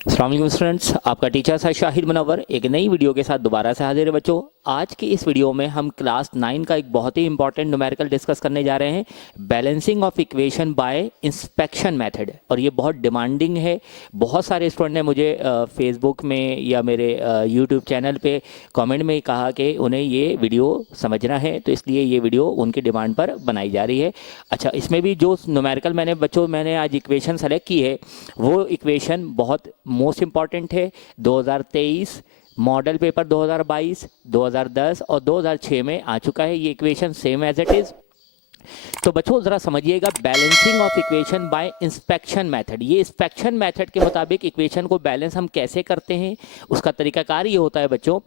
अस्सलाम वालेकुम स्टूडेंट्स, आपका टीचर था शाहिद मुनव्वर एक नई वीडियो के साथ दोबारा से हाजिर है। बच्चों, आज की इस वीडियो में हम क्लास 9 का एक बहुत ही इंपॉर्टेंट न्यूमेरिकल डिस्कस करने जा रहे हैं, balancing of equation by inspection method. और ये बहुत डिमांडिंग है। बहुत सारे स्टूडेंट ने मुझे फेसबुक में या मेरे यूट्यूब चैनल पे कमेंट में कहा कि उन्हें ये वीडियो समझना है, तो इसलिए ये वीडियो उनकी डिमांड पर बनाई जा रही है। अच्छा, इसमें भी जो न्यूमेरिकल मैंने आज इक्वेशन सेलेक्ट की है, वो इक्वेशन बहुत मोस्ट इंपॉर्टेंट है। 2023 मॉडल पेपर 2022, 2010 और 2006 में आ चुका है ये equation, same as it is. तो बच्चों जरा समझिएगा, balancing of equation by inspection method. ये इंस्पेक्शन मेथड के मुताबिक इक्वेशन को बैलेंस हम कैसे करते हैं, उसका तरीकाकार ये होता है बच्चों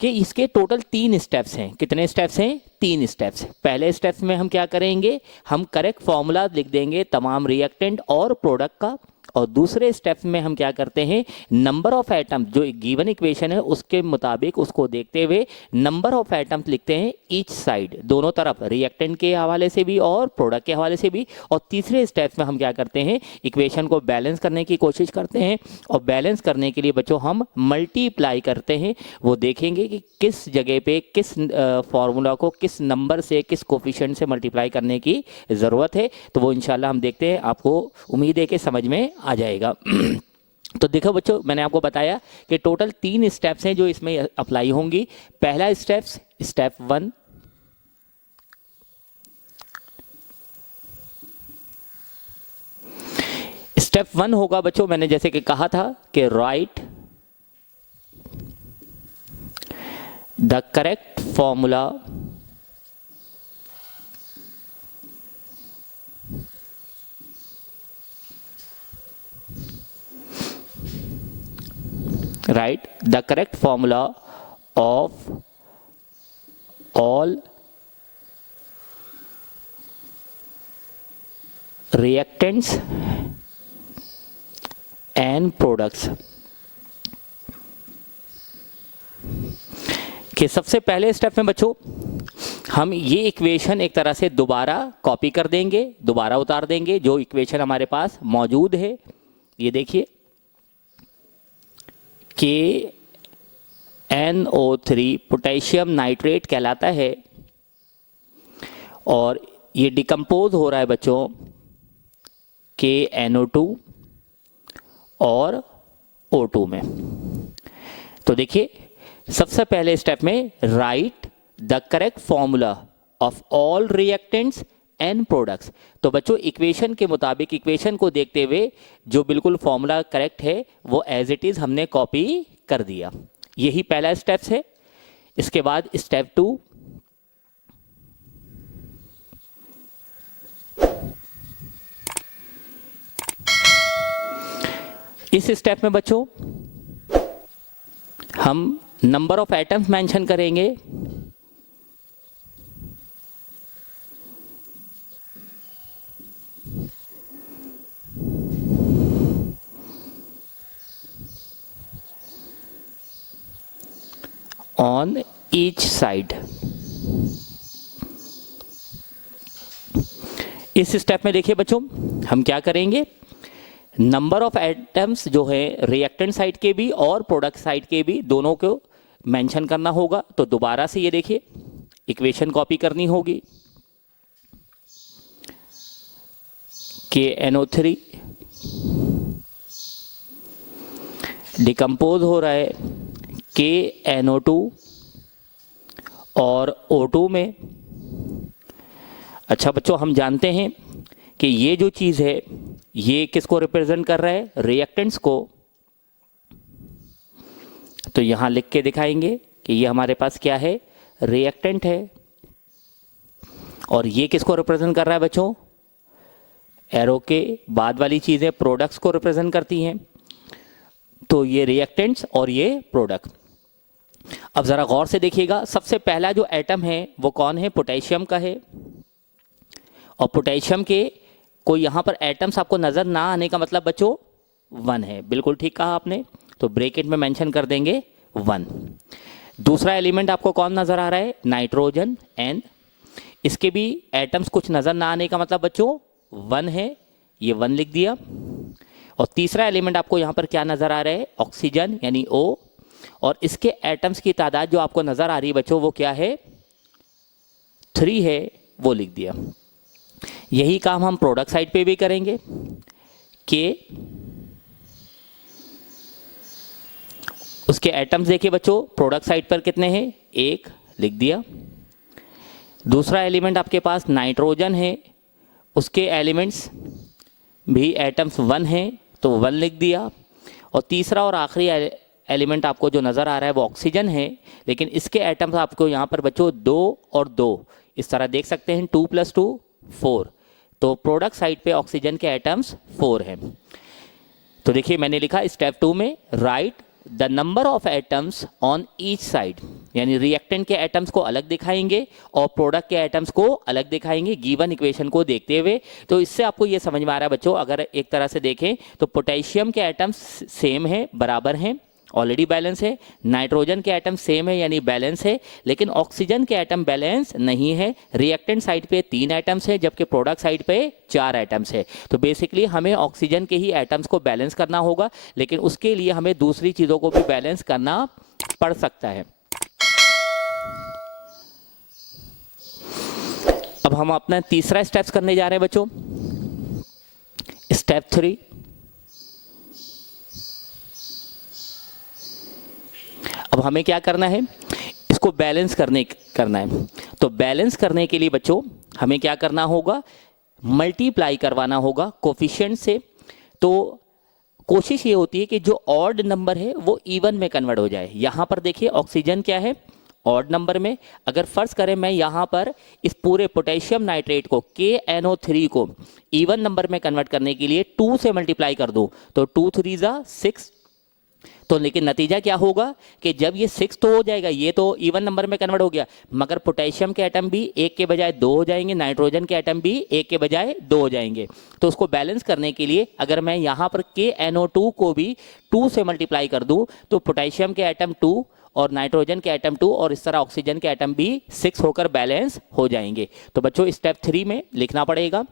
कि इसके टोटल 3 स्टेप्स हैं। कितने स्टेप्स हैं? 3 स्टेप्स। पहले स्टेप में हम क्या करेंगे, हम करेक्ट फॉर्मूला लिख देंगे तमाम रिएक्टेंट और प्रोडक्ट का। और दूसरे स्टेप में हम क्या करते हैं, नंबर ऑफ एटम जो गिवन इक्वेशन है उसके मुताबिक उसको देखते हुए नंबर ऑफ एटम्स लिखते हैं ईच साइड, दोनों तरफ, रिएक्टेंट के हवाले से भी और प्रोडक्ट के हवाले से भी। और तीसरे स्टेप में हम क्या करते हैं, इक्वेशन को बैलेंस करने की कोशिश करते हैं। और बैलेंस करने के लिए बच्चों हम मल्टीप्लाई करते हैं। वो देखेंगे कि किस जगह पे किस फॉर्मूला को किस नंबर से, किस कोफिशिएंट से मल्टीप्लाई करने की ज़रूरत है। तो वो इंशाल्लाह हम देखते हैं, आपको उम्मीद है कि समझ में आ जाएगा। तो देखो बच्चों, मैंने आपको बताया कि टोटल 3 स्टेप्स हैं जो इसमें अप्लाई होंगी। पहला स्टेप 1, स्टेप 1 होगा बच्चों, मैंने जैसे कि कहा था कि right the correct formula write the correct formula of all reactants and products। कि सबसे पहले स्टेप में बच्चों हम ये इक्वेशन एक तरह से दोबारा कॉपी कर देंगे, दोबारा उतार देंगे जो इक्वेशन हमारे पास मौजूद है। ये देखिए KNO3 पोटेशियम नाइट्रेट कहलाता है और ये डिकम्पोज हो रहा है बच्चों KNO2 और O2 में। तो देखिए सबसे पहले स्टेप में right the correct formula of all reactants and products. तो बच्चों इक्वेशन के मुताबिक, इक्वेशन को देखते हुए जो बिल्कुल फॉर्मूला करेक्ट है वो एज इट इज हमने कॉपी कर दिया। यही पहला स्टेप है। इसके बाद स्टेप 2, इस स्टेप में बच्चों हम नंबर ऑफ एटम्स मेंशन करेंगे। On each side. इस स्टेप में देखिए बच्चों हम क्या करेंगे, नंबर ऑफ एटम्स जो है रिएक्टेंट साइड के भी और प्रोडक्ट साइड के भी, दोनों को मेंशन करना होगा। तो दोबारा से ये देखिए इक्वेशन कॉपी करनी होगी। KNO3 डिकम्पोज हो रहा है KNO2 और O2 में। अच्छा बच्चों, हम जानते हैं कि ये जो चीज़ है ये किसको रिप्रेजेंट कर रहा है, रिएक्टेंट्स को। तो यहां लिख के दिखाएंगे कि ये हमारे पास क्या है, रिएक्टेंट है। और ये किसको रिप्रेजेंट कर रहा है बच्चों, एरो के बाद वाली चीज़ें प्रोडक्ट्स को रिप्रेजेंट करती हैं। तो ये रिएक्टेंट्स और ये प्रोडक्ट। अब जरा गौर से देखिएगा, सबसे पहला जो एटम है वो कौन है, पोटेशियम का है। और पोटेशियम के कोई यहां पर एटम्स आपको नजर ना आने का मतलब बच्चों 1 है। बिल्कुल ठीक कहा आपने। तो ब्रैकेट में मेंशन कर देंगे 1। दूसरा एलिमेंट आपको कौन नजर आ रहा है, नाइट्रोजन N। इसके भी एटम्स कुछ नजर ना आने का मतलब बच्चों 1 है, ये 1 लिख दिया। और तीसरा एलिमेंट आपको यहाँ पर क्या नजर आ रहा है, ऑक्सीजन यानी O, और इसके एटम्स की तादाद जो आपको नजर आ रही है बच्चों वो क्या है, 3 है, वो लिख दिया। यही काम हम प्रोडक्ट साइड पे भी करेंगे कि उसके एटम्स देखिए बच्चों, प्रोडक्ट साइड पर कितने हैं, 1 लिख दिया। दूसरा एलिमेंट आपके पास नाइट्रोजन है, उसके एलिमेंट्स भी एटम्स 1 हैं तो 1 लिख दिया। और तीसरा और आखिरी एलिमेंट आपको जो नज़र आ रहा है वो ऑक्सीजन है, लेकिन इसके एटम्स आपको यहाँ पर बच्चों 2 और 2 इस तरह देख सकते हैं, 2 + 2 4, तो प्रोडक्ट साइड पे ऑक्सीजन के एटम्स 4 हैं। तो देखिए मैंने लिखा स्टेप 2 में, right the number of atoms on each side, यानी रिएक्टेंट के एटम्स को अलग दिखाएंगे और प्रोडक्ट के एटम्स को अलग दिखाएंगे गिवन इक्वेशन को देखते हुए। तो इससे आपको ये समझ में आ रहा है बच्चों, अगर एक तरह से देखें तो पोटेशियम के एटम्स सेम है, बराबर हैं, ऑलरेडी बैलेंस है। नाइट्रोजन के एटम सेम है यानी बैलेंस है, लेकिन ऑक्सीजन के एटम बैलेंस नहीं है। रिएक्टेंट साइड पे 3 एटम्स है जबकि प्रोडक्ट साइड पे 4 एटम्स है। तो बेसिकली हमें ऑक्सीजन के ही एटम्स को बैलेंस करना होगा, लेकिन उसके लिए हमें दूसरी चीजों को भी बैलेंस करना पड़ सकता है। अब हम अपना तीसरा स्टेप्स करने जा रहे हैं बच्चों, स्टेप 3। अब हमें क्या करना है, इसको बैलेंस करना है। तो बैलेंस करने के लिए बच्चों हमें क्या करना होगा, मल्टीप्लाई करवाना होगा कोफिशिएंट से। तो कोशिश ये होती है कि जो ऑड नंबर है वो इवन में कन्वर्ट हो जाए। यहां पर देखिए ऑक्सीजन क्या है, ऑड नंबर में। अगर फर्ज करें मैं यहां पर इस पूरे पोटेशियम नाइट्रेट को KNO3 को इवन नंबर में कन्वर्ट करने के लिए 2 से मल्टीप्लाई कर दूं तो 2 3 ज़ा 6, तो लेकिन नतीजा क्या होगा कि जब ये 6 तो हो जाएगा, ये तो इवन नंबर में कन्वर्ट हो गया, मगर पोटेशियम के एटम भी 1 के बजाय 2 हो जाएंगे, नाइट्रोजन के एटम भी 1 के बजाय 2 हो जाएंगे। तो उसको बैलेंस करने के लिए अगर मैं यहाँ पर KNO2 को भी 2 से मल्टीप्लाई कर दूं तो पोटेशियम के एटम 2 और नाइट्रोजन के एटम 2 और इस तरह ऑक्सीजन के एटम भी 6 होकर बैलेंस हो जाएंगे। तो बच्चों स्टेप 3 में लिखना पड़ेगा,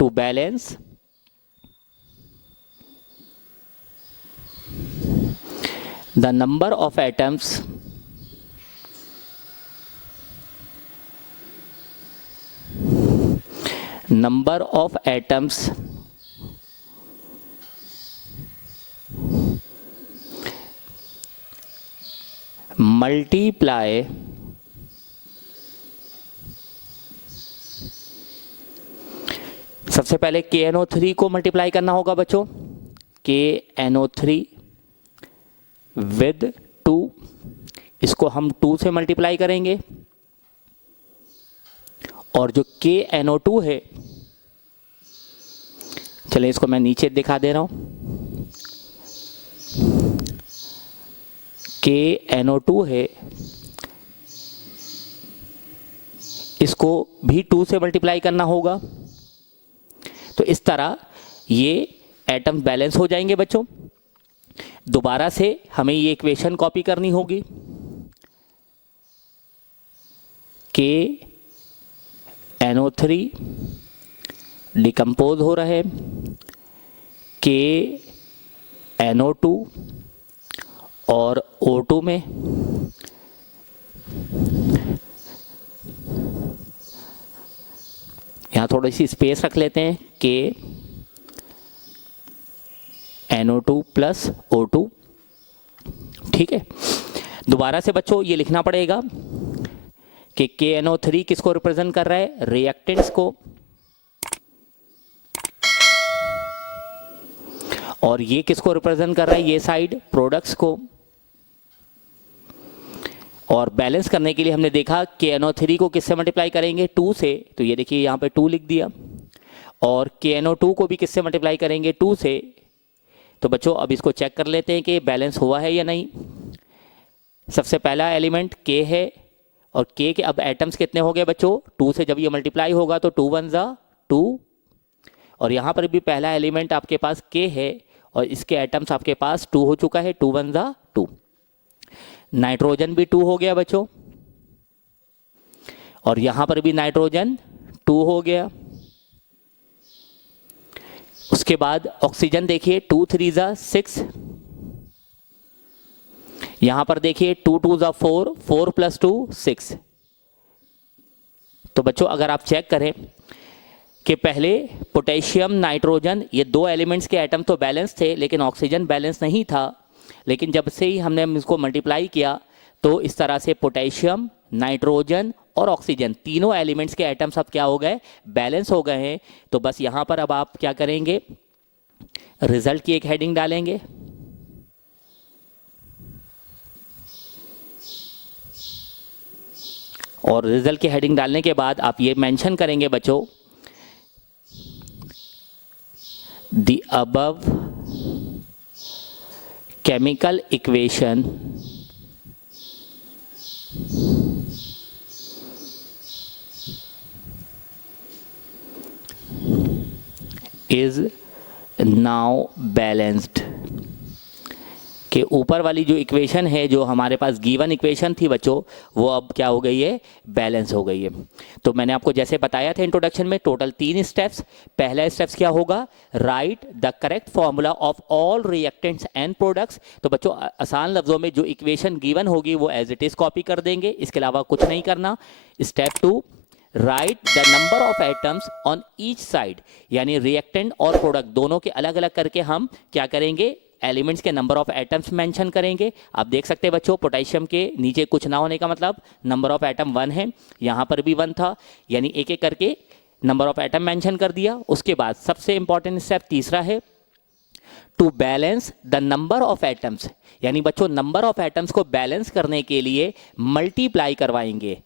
to balance the number of atoms multiply सबसे पहले KNO3 को मल्टीप्लाई करना होगा बच्चों, KNO3 विद 2, इसको हम 2 से मल्टीप्लाई करेंगे। और जो KNO2 है, चलिए इसको मैं नीचे दिखा दे रहा हूं, KNO2 है, इसको भी 2 से मल्टीप्लाई करना होगा। तो इस तरह ये एटम बैलेंस हो जाएंगे बच्चों। दोबारा से हमें ये इक्वेशन कॉपी करनी होगी, KNO3 डिकम्पोज हो रहा है KNO2 और O2 में, यहाँ थोड़ी सी स्पेस रख लेते हैं, KNO2 + O2, ठीक है। दोबारा से बच्चों ये लिखना पड़ेगा कि KNO3 किसको रिप्रेजेंट कर रहा है, रिएक्टेंट्स को, और ये किसको रिप्रेजेंट कर रहा है, ये साइड प्रोडक्ट्स को। और बैलेंस करने के लिए हमने देखा KNO3 को किससे मल्टीप्लाई करेंगे, 2 से, तो ये देखिए यहाँ पे 2 लिख दिया। और KNO2 को भी किससे मल्टीप्लाई करेंगे, 2 से। तो बच्चों अब इसको चेक कर लेते हैं कि बैलेंस हुआ है या नहीं। सबसे पहला एलिमेंट K है, और K के अब एटम्स कितने हो गए बच्चों, 2 से जब ये मल्टीप्लाई होगा तो 2 1 ज़ा 2, और यहाँ पर भी पहला एलिमेंट आपके पास K है और इसके एटम्स आपके पास 2 हो चुका है, 2 1 ज़ा 2। नाइट्रोजन भी 2 हो गया बच्चों, और यहाँ पर भी नाइट्रोजन 2 हो गया। उसके बाद ऑक्सीजन देखिए 2 3 ज़ा 6, यहां पर देखिए 2 2 ज़ा 4, 4 + 2 6। तो बच्चों अगर आप चेक करें कि पहले पोटेशियम नाइट्रोजन ये दो एलिमेंट्स के एटम तो बैलेंस थे, लेकिन ऑक्सीजन बैलेंस नहीं था। लेकिन जब से ही हमने इसको मल्टीप्लाई किया तो इस तरह से पोटेशियम, नाइट्रोजन और ऑक्सीजन तीनों एलिमेंट्स के एटम्स अब क्या हो गए, बैलेंस हो गए हैं। तो बस यहां पर अब आप क्या करेंगे, रिजल्ट की एक हेडिंग डालेंगे। और रिजल्ट की हेडिंग डालने के बाद आप ये मेंशन करेंगे बच्चों, the above chemical equation is now balanced. के ऊपर वाली जो इक्वेशन है, जो हमारे पास गिवन इक्वेशन थी बच्चों, वो अब क्या हो गई है, बैलेंस हो गई है। तो मैंने आपको जैसे बताया था इंट्रोडक्शन में, टोटल 3 स्टेप्स। पहला स्टेप्स क्या होगा, right the correct formula of all reactants and products. तो बच्चों आसान लफ्जों में जो इक्वेशन गिवन होगी वो एज इट इज कॉपी कर देंगे, इसके अलावा कुछ नहीं करना। Step 2, right the number of atoms on each side, यानी रिएक्टेंट और प्रोडक्ट दोनों के अलग अलग करके हम क्या करेंगे, एलिमेंट्स के नंबर ऑफ एटम्स मेंशन करेंगे। आप देख सकते हैं बच्चों, पोटेशियम के नीचे कुछ ना होने का मतलब नंबर ऑफ एटम 1 है, यहां पर भी 1 था, यानी एक एक करके नंबर ऑफ एटम मेंशन कर दिया। उसके बाद सबसे इंपॉर्टेंट स्टेप तीसरा है, to balance the number of atoms, यानी बच्चों नंबर ऑफ एटम्स को बैलेंस करने के लिए मल्टीप्लाई करवाएंगे।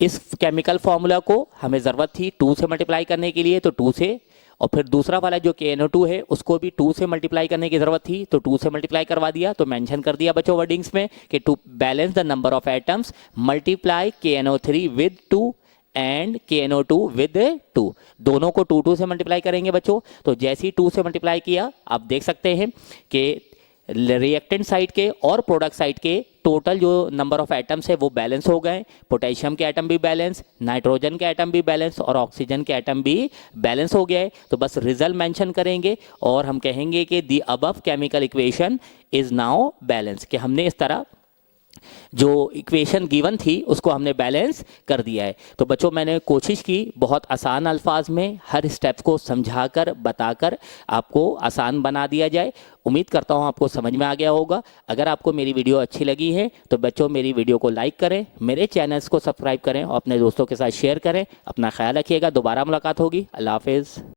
इस केमिकल फॉर्मूला को हमें ज़रूरत थी 2 से मल्टीप्लाई करने के लिए, तो 2 से, और फिर दूसरा वाला जो KNO2 है उसको भी 2 से मल्टीप्लाई करने की ज़रूरत थी, तो 2 से मल्टीप्लाई करवा दिया। तो मेंशन कर दिया बच्चों वर्डिंग्स में कि to balance the number of atoms multiply KNO3 with 2 and KNO2 with 2, दोनों को 2 2 से मल्टीप्लाई करेंगे बच्चों। तो जैसे ही 2 से मल्टीप्लाई किया, आप देख सकते हैं कि रिएक्टेंट साइड के और प्रोडक्ट साइड के टोटल जो नंबर ऑफ एटम्स है वो बैलेंस हो गए। पोटेशियम के एटम भी बैलेंस, नाइट्रोजन के एटम भी बैलेंस और ऑक्सीजन के एटम भी बैलेंस हो गया है। तो बस रिजल्ट मेंशन करेंगे और हम कहेंगे कि the above chemical equation is now balance, कि हमने इस तरह जो इक्वेशन गिवन थी उसको हमने बैलेंस कर दिया है। तो बच्चों मैंने कोशिश की बहुत आसान अल्फाज में हर स्टेप को समझाकर बताकर आपको आसान बना दिया जाए। उम्मीद करता हूँ आपको समझ में आ गया होगा। अगर आपको मेरी वीडियो अच्छी लगी है तो बच्चों मेरी वीडियो को लाइक करें, मेरे चैनल्स को सब्सक्राइब करें और अपने दोस्तों के साथ शेयर करें। अपना ख्याल रखिएगा, दोबारा मुलाकात होगी। अल्लाह हाफिज़।